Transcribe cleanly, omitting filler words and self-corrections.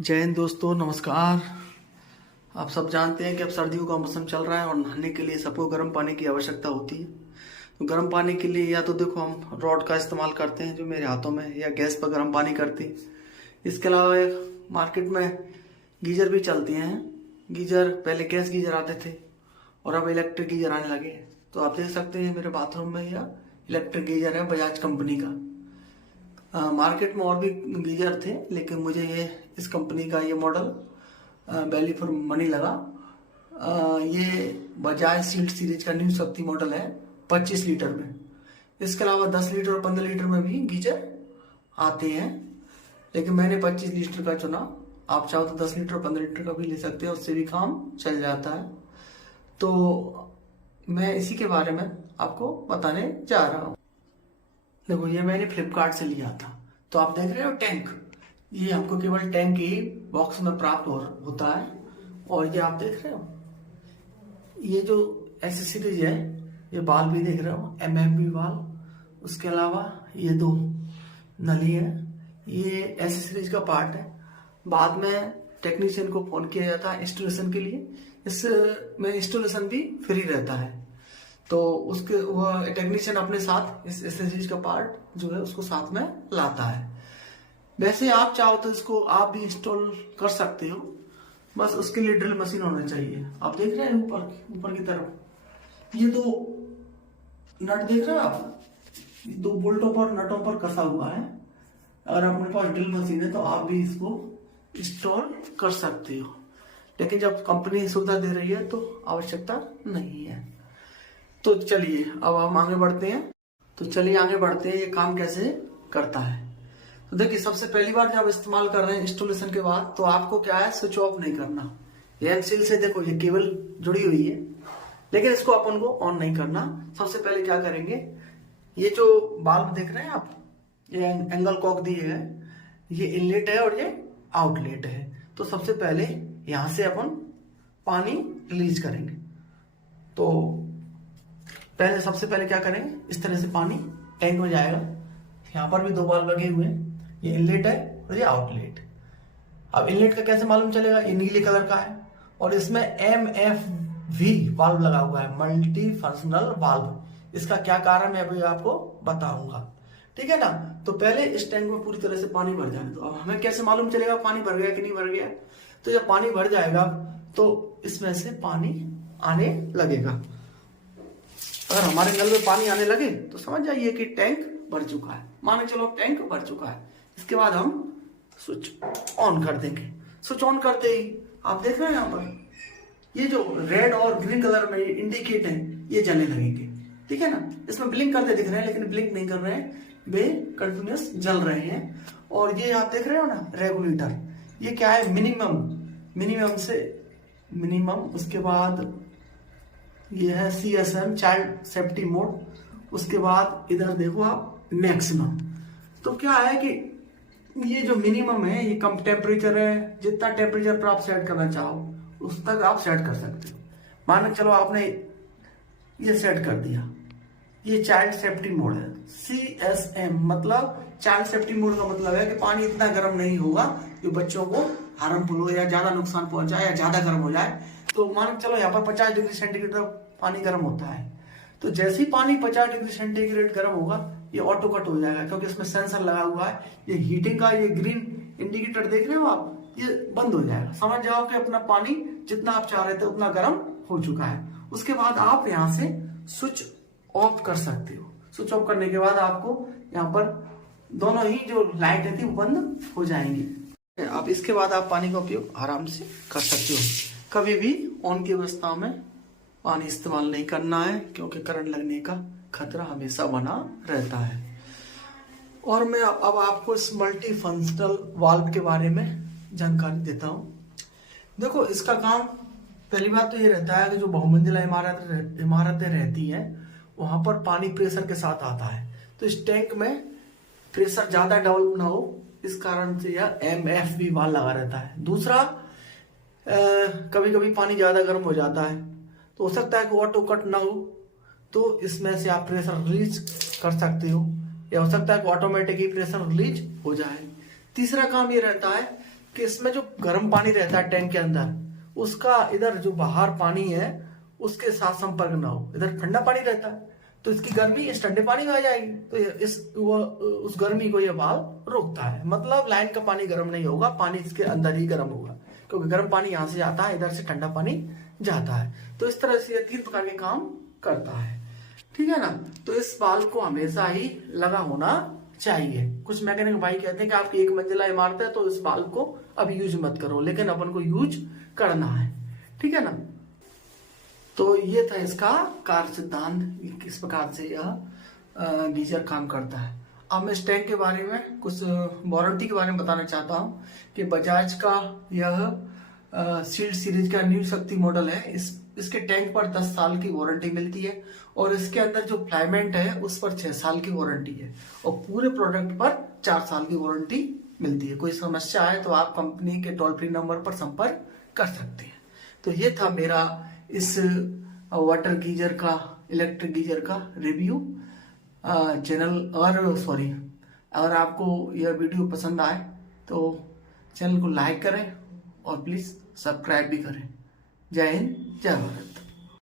जय हिंद दोस्तों, नमस्कार। आप सब जानते हैं कि अब सर्दियों का मौसम चल रहा है और नहाने के लिए सबको गर्म पानी की आवश्यकता होती है। तो गर्म पानी के लिए या तो देखो हम रॉड का इस्तेमाल करते हैं जो मेरे हाथों में, या गैस पर गर्म पानी करती। इसके अलावा मार्केट में गीजर भी चलती हैं। गीजर पहले गैस गीजर आते थे और अब इलेक्ट्रिक गीजर आने लगे हैं। तो आप देख सकते हैं मेरे बाथरूम में या इलेक्ट्रिक गीजर है बजाज कंपनी का। मार्केट में और भी गीजर थे, लेकिन मुझे ये इस कंपनी का ये मॉडल वैल्यू फॉर मनी लगा। ये बजाज सील्ड सीरीज का न्यू शक्ति मॉडल है 25 लीटर में। इसके अलावा 10 लीटर और 15 लीटर में भी गीजर आते हैं, लेकिन मैंने 25 लीटर का चुना। आप चाहो तो 10 लीटर और 15 लीटर का भी ले सकते हैं, उससे भी काम चल जाता है। तो मैं इसी के बारे में आपको बताने जा रहा हूँ। देखो, ये मैंने फ्लिपकार्ट से लिया था। तो आप देख रहे हो टैंक, ये हमको केवल टैंक ही बॉक्स में प्राप्त होता है। और ये आप देख रहे हो, ये जो एक्सेसरीज है, ये बाल भी देख रहे हो, MFB बाल। उसके अलावा ये दो नली है, ये एक्सेसरीज का पार्ट है। बाद में टेक्नीशियन को फोन किया जाता है इंस्टॉलेशन के लिए। इसमें इंस्टॉलेशन भी फ्री रहता है। तो उसके वह टेक्नीशियन अपने साथ इस एक्सेसरीज का पार्ट जो है उसको साथ में लाता है। वैसे आप चाहो तो इसको आप भी इंस्टॉल कर सकते हो, बस उसके लिए ड्रिल मशीन होना चाहिए। आप देख रहे हैं ऊपर की तरफ ये दो नट देख रहे हो आप, दो बोल्टों पर नटों पर कसा हुआ है। अगर अपने पास ड्रिल मशीन है तो आप भी इसको इंस्टॉल कर सकते हो, लेकिन जब कंपनी सुविधा दे रही है तो आवश्यकता नहीं है। तो चलिए अब हम आगे बढ़ते हैं। ये काम कैसे करता है। तो देखिए, सबसे पहली बार जब इस्तेमाल कर रहे हैं इंस्टॉलेशन के बाद, तो आपको क्या है, स्विच ऑफ नहीं करना। ये एनसील से देखो ये केबल जुड़ी हुई है, लेकिन इसको अपन को ऑन नहीं करना। सबसे पहले क्या करेंगे, ये जो बाल्ब देख रहे हैं आप, ये एंगल कॉक दिए है, ये इनलेट है और ये आउटलेट है। तो सबसे पहले यहां से अपन पानी रिलीज करेंगे। तो सबसे पहले क्या करेंगे, इस तरह से पानी टैंक में जाएगा। यहाँ पर भी दो वाल्व लगे हुए हैं, ये इनलेट है और ये आउटलेट। अब इनलेट का कैसे मालूम चलेगा, ये नीले कलर का है और इसमें MFV वाल्व लगा हुआ है, मल्टी फंक्शनल वाल्व। इसका क्या कारण है अभी आपको बताऊंगा, ठीक है ना। तो पहले इस टैंक में पूरी तरह से पानी भर जाए। तो अब हमें कैसे मालूम चलेगा पानी भर गया कि नहीं भर गया। तो जब पानी भर जाएगा तो इसमें से पानी आने लगेगा। अगर हमारे नल में पानी आने लगे तो समझ जाइए कि टैंक भर चुका है। माने चलो टैंक भर चुका है। इसके बाद हम स्विच ऑन कर देंगे। स्विच ऑन करते ही आप देख रहे हैं यहाँ पर ये जो रेड और ग्रीन कलर में इंडिकेट है, ये जलने लगेंगे, ठीक है ना। इसमें ब्लिंक करते दिख रहे हैं, लेकिन ब्लिंक नहीं कर रहे हैं, वे कंटिन्यूस जल रहे हैं। और ये आप देख रहे हो ना रेगुलेटर, ये क्या है, मिनिमम से मिनिमम। उसके बाद ये है CSM चाइल्ड सेफ्टी मोड। उसके बाद इधर देखो आप मैक्सिमम। तो क्या है कि ये जो मिनिमम है ये कम टेम्परेचर है, जितना टेम्परेचर पर आप सेट करना चाहो उस तक आप सेट कर सकते हो। मान लो चलो आपने ये सेट कर दिया, ये चाइल्ड सेफ्टी मोड है। CSM मतलब चाइल्ड सेफ्टी मोड का मतलब है कि पानी इतना गर्म नहीं होगा कि बच्चों को हार्मफुल हो या ज्यादा नुकसान पहुंचाए या ज्यादा गर्म हो जाए। तो मान चलो यहाँ पर 50 डिग्री सेंटीग्रेड तक पानी गर्म होता है। तो जैसे ही पानी 50 डिग्री सेंटीग्रेड गर्म होगा, ये ऑटो कट हो जाएगा, क्योंकि इसमें सेंसर लगा हुआ है। ये हीटिंग का ये ग्रीन इंडिकेटर देख रहे हो आप, ये बंद हो जाएगा। समझ जाओ कि अपना पानी जितना आप चाह रहे थे उतना गर्म हो चुका है। उसके बाद आप यहाँ से स्विच ऑफ कर सकते हो। स्विच ऑफ करने के बाद आपको यहाँ पर दोनों ही जो लाइटें थी वो बंद हो जाएंगी। अब इसके बाद आप पानी का उपयोग आराम से कर सकते हो। कभी भी ऑन की अवस्था में पानी इस्तेमाल नहीं करना है, क्योंकि करंट लगने का खतरा हमेशा बना रहता है। और मैं अब आपको इस मल्टी फंक्शनल वाल्व के बारे में जानकारी देता हूँ। देखो, इसका काम पहली बात तो ये रहता है कि जो बहुमंजिला इमारतें रहती हैं वहां पर पानी प्रेशर के साथ आता है। तो इस टैंक में प्रेशर ज्यादा डेवलप ना हो, इस कारण से यह MFV वाल्व लगा रहता है। दूसरा, कभी कभी पानी ज्यादा गर्म हो जाता है तो हो सकता है कि ऑटो कट ना हो, तो इसमें से आप प्रेशर रिलीज कर सकते हो, या हो सकता है कि ऑटोमेटिक ही प्रेशर रिलीज हो जाए। तीसरा काम ये रहता है कि इसमें जो गर्म पानी रहता है टैंक के अंदर, उसका इधर जो बाहर पानी है उसके साथ संपर्क ना हो। इधर ठंडा पानी रहता है तो इसकी गर्मी इस ठंडे पानी में आ जाएगी, तो उस गर्मी को ये वाल्व रोकता है। मतलब लाइन का पानी गर्म नहीं होगा, पानी इसके अंदर ही गर्म होगा, क्योंकि गर्म पानी यहाँ से जाता है, इधर से ठंडा पानी जाता है। तो इस तरह से ये 3 प्रकार के काम करता है, ठीक है ना। तो इस वाल्व को हमेशा ही लगा होना चाहिए। कुछ मैकेनिक भाई कहते हैं कि आपकी 1 मंजिला इमारत है तो इस वाल्व को अब यूज मत करो, लेकिन अपन को यूज करना है, ठीक है ना। तो ये था इसका कार्य सिद्धांत, किस प्रकार से यह गीजर काम करता है। अब मैं इस टैंक के बारे में कुछ वारंटी के बारे में बताना चाहता हूँ कि बजाज का यह शील्ड सीरीज का न्यू शक्ति मॉडल है। इसके टैंक पर 10 साल की वारंटी मिलती है और इसके अंदर जो फ्लाइमेंट है उस पर 6 साल की वारंटी है और पूरे प्रोडक्ट पर 4 साल की वारंटी मिलती है। कोई समस्या आए तो आप कंपनी के टोल फ्री नंबर पर संपर्क कर सकते हैं। तो ये था मेरा इस वाटर गीजर का, इलेक्ट्रिक गीजर का रिव्यू चैनल। और सॉरी, अगर आपको यह वीडियो पसंद आए तो चैनल को लाइक करें और प्लीज सब्सक्राइब भी करें। जय हिंद, जय भारत।